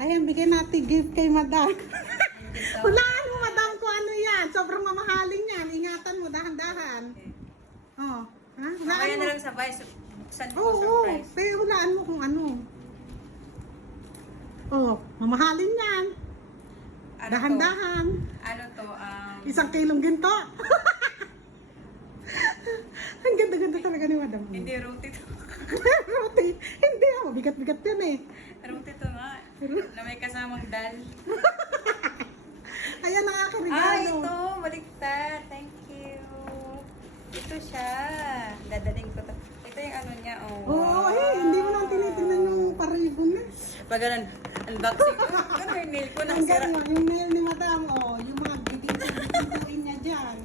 Ayan, bigyan natin gift kay madam. Hulaan mo, madam, kung ano yan. Sobrang mamahalin yan. Ingatan mo, dahan-dahan. Oh, ha? Hulaan Kaya mo. na lang sa vice. Saan ko Oo, surprise? pero hulaan mo kung ano. Oh, mamahalin yan. Ano Dahan-dahan. to? Ano to? 1 kilong ginto. Ang ganda-ganda talaga ni madam. Hindi, roti to. Roti. Hindi, mabigat-bigat yan eh. Roti to nga. Na may kasamang dal. Ayan ang aking regalo. Ito. Baliktad. Thank you. Ito siya. Dadaling ko to. Ito yung ano niya. Oh, Oo, hindi mo nang tinitingnan yung paribong na. Pag ganun, unboxing ko. Ano yung nail ko Ang nasira? galing, yung nail ni madam, yung mga bitin niya dyan.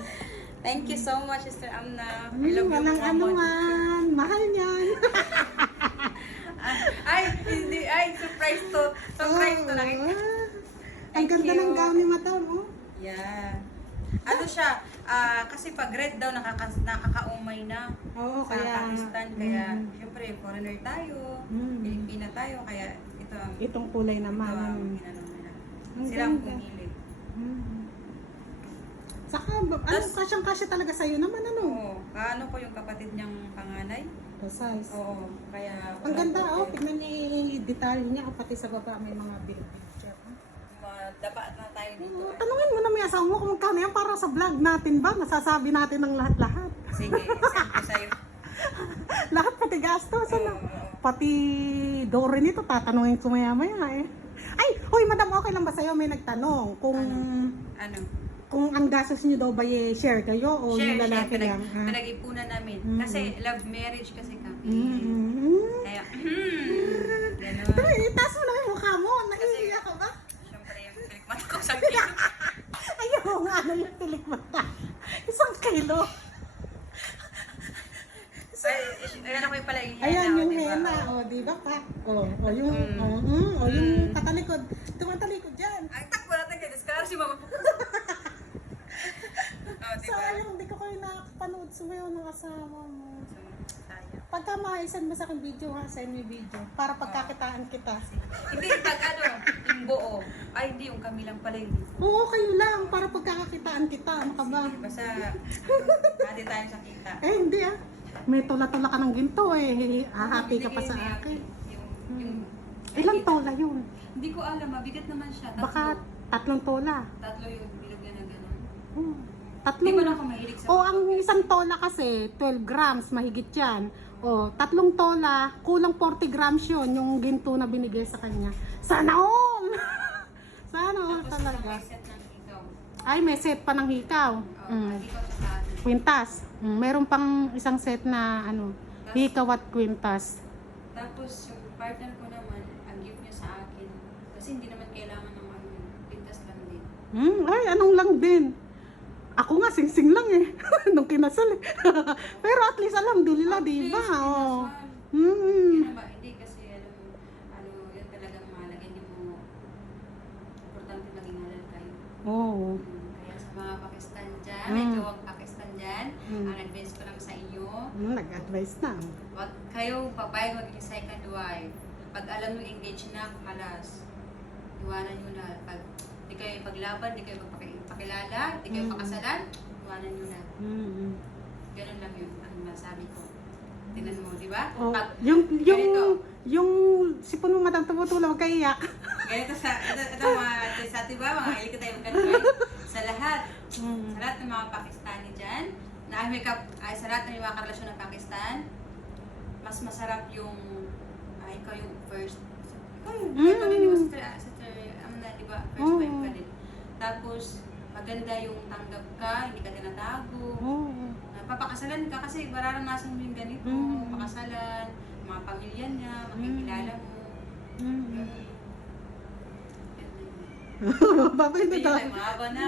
Thank you so much, Sister Amna. I love you Walang so ano much. man. Mahal niyan. Ay, hindi. Ay, surprise to. Surprise to lang. Ang Thank ganda you. ng gown ni madam, oh. Yeah. Ano siya, kasi pag red daw nakakaumay na Oo, sa kaya... Pakistan. Kaya, syempre, foreigner tayo, Mm. Pilipina tayo, kaya ito ang Itong kulay ito naman. ang ano. ginano nila. Ang Sila ang ganda. pumili. Saka, kasyang-kasya talaga sa'yo naman, ano? Oo. Kaano ko yung kapatid niyang panganay? The size. Oo. Kaya, Ang ganda, oh. Tignan niyo yung detalye niya. Pati sa baba may mga picture. Madapa na tayo dito. Tanungin mo na may asawa mo kung magkano yan para sa vlog natin ba? Nasasabi natin ng lahat-lahat. Sige, send ko sa'yo. Lahat pati gastos. Ano? Oo. Pati Dore nito, tatanungin ko maya-maya eh. Ay, hoy madam, okay lang ba sa'yo? May nagtanong kung Ano? kung ang gastos niyo daw ba share kayo o yung lalaki pinag- lang? Ha? Pinag-ipunan namin. Mm. Kasi love marriage kasi kami. Mm-hmm. Kaya, gano'n. Ay, itaas mo na yung mukha mo. Naiiyak ka ba? Siyempre, yung tinikman ko sa kilo. Ayaw nga, ano yung tilikmata? 1 kilo. Ayan ako yung pala yung Ayan yung diba? henna, di ba pa? Yung, yung katalikod. Tumatalikod dyan. Ay, takbo natin kay Discover si Mama. Diba? Sayang, hindi ko kayo nakapanood sumayaw ng asawa mo. Tayo. Pagka makaisan mo sa akin video ha, send me video. Para pagkakitaan kita. Hindi, pag ano, yung buo. Ay, hindi, yung kami lang pala hindi. Oo, kayo lang. Para pagkakakitaan kita. Ano ka ba? Basta, hati tayo sa kita. Eh, hindi ah. May tula-tula ka ng ginto eh. Hahati ka pa sa akin. Yung, Ilang tola yun? Hindi ko alam, mabigat naman siya. Baka 3 tola. Tatlo yung bilog na gano'n. Hmm. Hindi Tatlong... man ako mahilig sa... O, ang 1 tola kasi, 12 grams, mahigit yan. O, 3 tola, kulang 40 grams yun, yung ginto na binigay sa kanya. Sana all! Sana all Tapos talaga. may set ng ikaw. Ay, may set pa ng hikaw. Ikaw sa ano. Quintas. Meron pang isang set na ano, hikaw at quintas. Tapos yung partner ko naman, ang gift niya sa akin. Kasi hindi naman kailangan ng ano, pintas lang din. Ay, anong lang din. Ako nga, sing-sing lang eh. Nung kinasal eh. Pero at least alhamdulillah, di ba? Oh. Hindi ba? Hindi kasi ano, yun talagang mahalaga. Hindi mo importante maging halal kayo. Oo. Kaya sa mga Pakistan dyan, may jowang Pakistan dyan, ang advice ko lang sa inyo, Nag-advise na. wag kayo papayag maging second wife. Pag alam nyo engaged na, malas. Iwanan nyo na. Pag di kayo paglaban, di kayo pakilala, di kayo pakasalan, iwanan nyo na. Ganun lang yun ang masabi ko. Tingnan mo, di ba? Oh, Pag, yung sipon mo matang tumutula, huwag kayo iyak. ganito ito mga sa diba, mga ilik tayo magkanway. Sa lahat ng mga Pakistani dyan, na sa lahat ng mga karelasyon ng Pakistan, mas masarap yung, ikaw yung first. Ikaw yung di ba, sister, di ba, first wife ka din. Tapos, maganda yung tanggap ka, hindi ka tinatago. Papakasalan ka kasi mararanasan mo yung ganito, pakasalan, mga pamilya niya, makikilala mo. Babay na Hindi daw. tayo mahaba na.